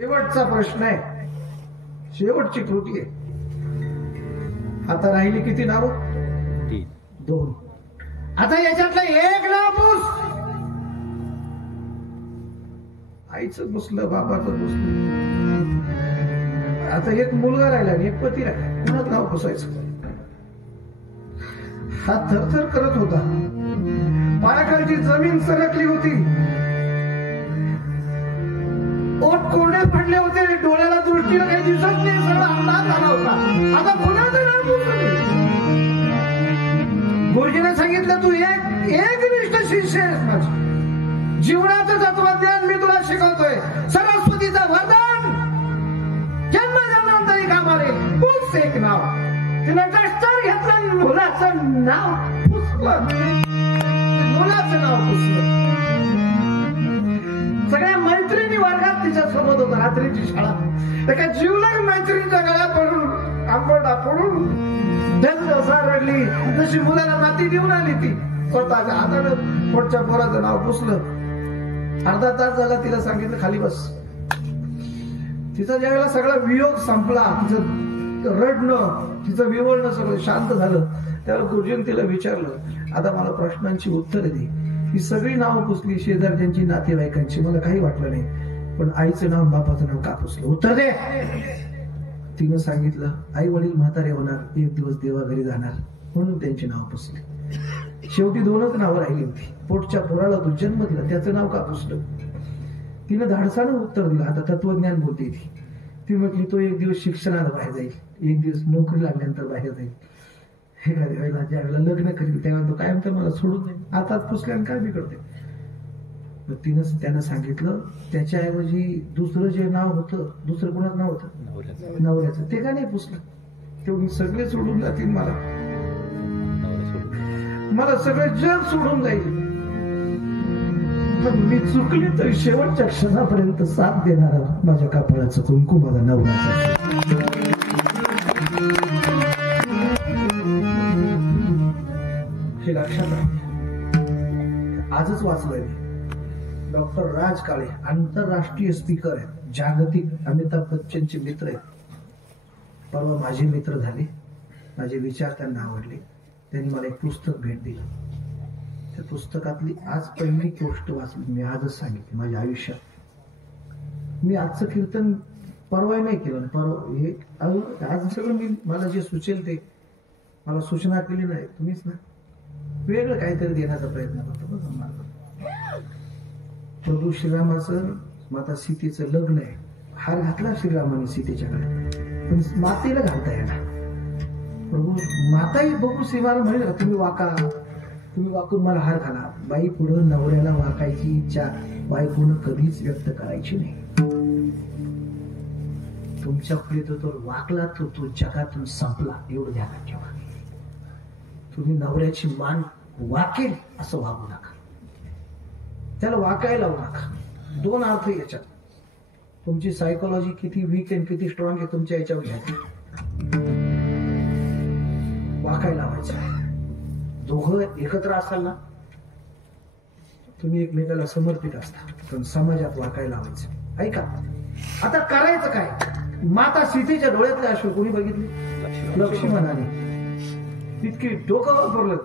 शेवटचा प्रश्न आहे, शेवटची कृती आहे. आता राहिली किती नाव? 2. आता याच्यातलं एक नाव पुस. आईचं पुसलं, बाबाचं पुसलं, आता एक मुलगा राहिला आणि एक पती राहिला. कुणाच नाव पुसायचं? हा थरथर करत होता. पायाखालची जमीन सरकली होती, ओठ कोरडे पडले होते, डोळ्याला दृष्टीला काही दिसत नाही, सगळा अंदाज झाला होता. आता कोणाचं नाव पुसलं? गुरुजीने सांगितलं, तू एक निष्ठ शिष्य आहेस माझी. जीवनाचं तत्वज्ञान मी तुला शिकवतोय. सरस्वतीचं वरदान जन्मजन्मांतरी कामाले. पुस एक नाव. तिला डस्टर घेतलं, मुलाचं नाव पुसलं. मुलाचं नाव पुसलं. सगळ्या मैत्रिणी वर्गात तिच्या सोबत होता. रात्रीची शाळा, एका जीवलग मैत्रिणीच्या गळ्यात पडून आंबोटा पडून ढसा रडली. जशी मुलाला नाती देऊन आली ती स्वतःच्या हातानं पोटच्या पोराचं नाव पुसलं. अर्धा तास झाला, तिला सांगितलं खाली बस. तिचा ज्यावेळेला सगळा वियोग संपला, तिचं रडणं, तिचं विवळणं सगळं शांत झालं, त्यावेळेला गुरुजींनी तिला विचारलं, आता मला प्रश्नांची उत्तर दे. ही सगळी नावं पुसली, शेजारच्यांची, नातेवाईकांची, मला काही वाटलं नाही, पण आईचं नाव बापाचं नाव का पुसलं? उत्तर दे. तिनं सांगितलं, आई वडील म्हातारे होणार, एक दिवस देवाघरी जाणार, म्हणून त्यांची नाव पुसली. शेवटी 2च नावं राहिली होती. पोटच्या पोराला तू जन्म दिला, त्याचं नाव का पुसलं? तिनं धाडसानं उत्तर दिलं. आता तत्वज्ञान बोलते ती म्हटली, तो एक दिवस शिक्षणाला बाहेर जाईल, एक दिवस नोकरी लागल्यानंतर बाहेर जाईल, एखाद्या वेळेला ज्या वेळेला लग्न करील तेव्हा तो कायम तर मला सोडून जाईल. आता पुसल्यानं काय बिघडते? त्यानं सांगितलं, त्याच्याऐवजी दुसरं जे नाव होतं, दुसरं कोणाचं नाव होतं? नवऱ्याचं. ते का नाही पुसलं? तेवढी सगळे सोडून जातील, मला सगळं जग सोडून जाईल, पण मी चुकली तरी शेवटच्या क्षणापर्यंत साथ देणारा माझ्या कपाळाचं कुंकू माझा नवरा. हे लक्षात राहा. आजच वाचलंय मी. डॉक्टर राज काळे आंतरराष्ट्रीय स्पीकर आहेत, जागतिक अमिताभ बच्चनचे मित्र आहेत. परवा माझे मित्र झाले, माझे विचार त्यांना आवडले, त्यांनी मला एक पुस्तक भेट दिलं. त्या पुस्तकातली आज पहिली गोष्ट वाचली मी, आजच सांगितली माझ्या आयुष्यात. मी आजचं कीर्तन परवा नाही केलं, परवा हे आज सगळं मला जे सुचेल ते मला सूचना केली नाही, तुम्हीच ना वेगळं काहीतरी देण्याचा प्रयत्न करतो. प्रभू श्रीरामाचं माता सीतेचं लग्न आहे, हार घातला श्रीरामाने सीतेच्याकडे, पण मातेला घालता येणार. प्रभू माताही बघू श्रीरामाला म्हणेल, तुम्ही वाकून मला हार घाला. बाई पुढं नवऱ्याला वाकायची इच्छा बायकोनं कधीच व्यक्त करायची नाही. तुमच्या पुढे तो वाकला तो जगातून संपला, एवढं ध्यानात ठेवा. तुम्ही नवऱ्याची मान वाकेल असं वागू नका, त्याला वाकायला लावू नका. 2 अर्थ याच्यात. तुमची सायकोलॉजी किती वीक आणि किती स्ट्रॉंग आहे तुमच्या याच्यावर घ्या. वाकायला लावायचं. दोघं एकत्र असाल ना, तुम्ही एकमेकाला समर्पित असता, पण समाजात वाकायला लावायचं. ऐका, आता करायचं काय? माता सीतेच्या डोळ्यातले अश्रू कोणी बघितले? लक्ष्मणाने. इतकी डोकं वापरलं,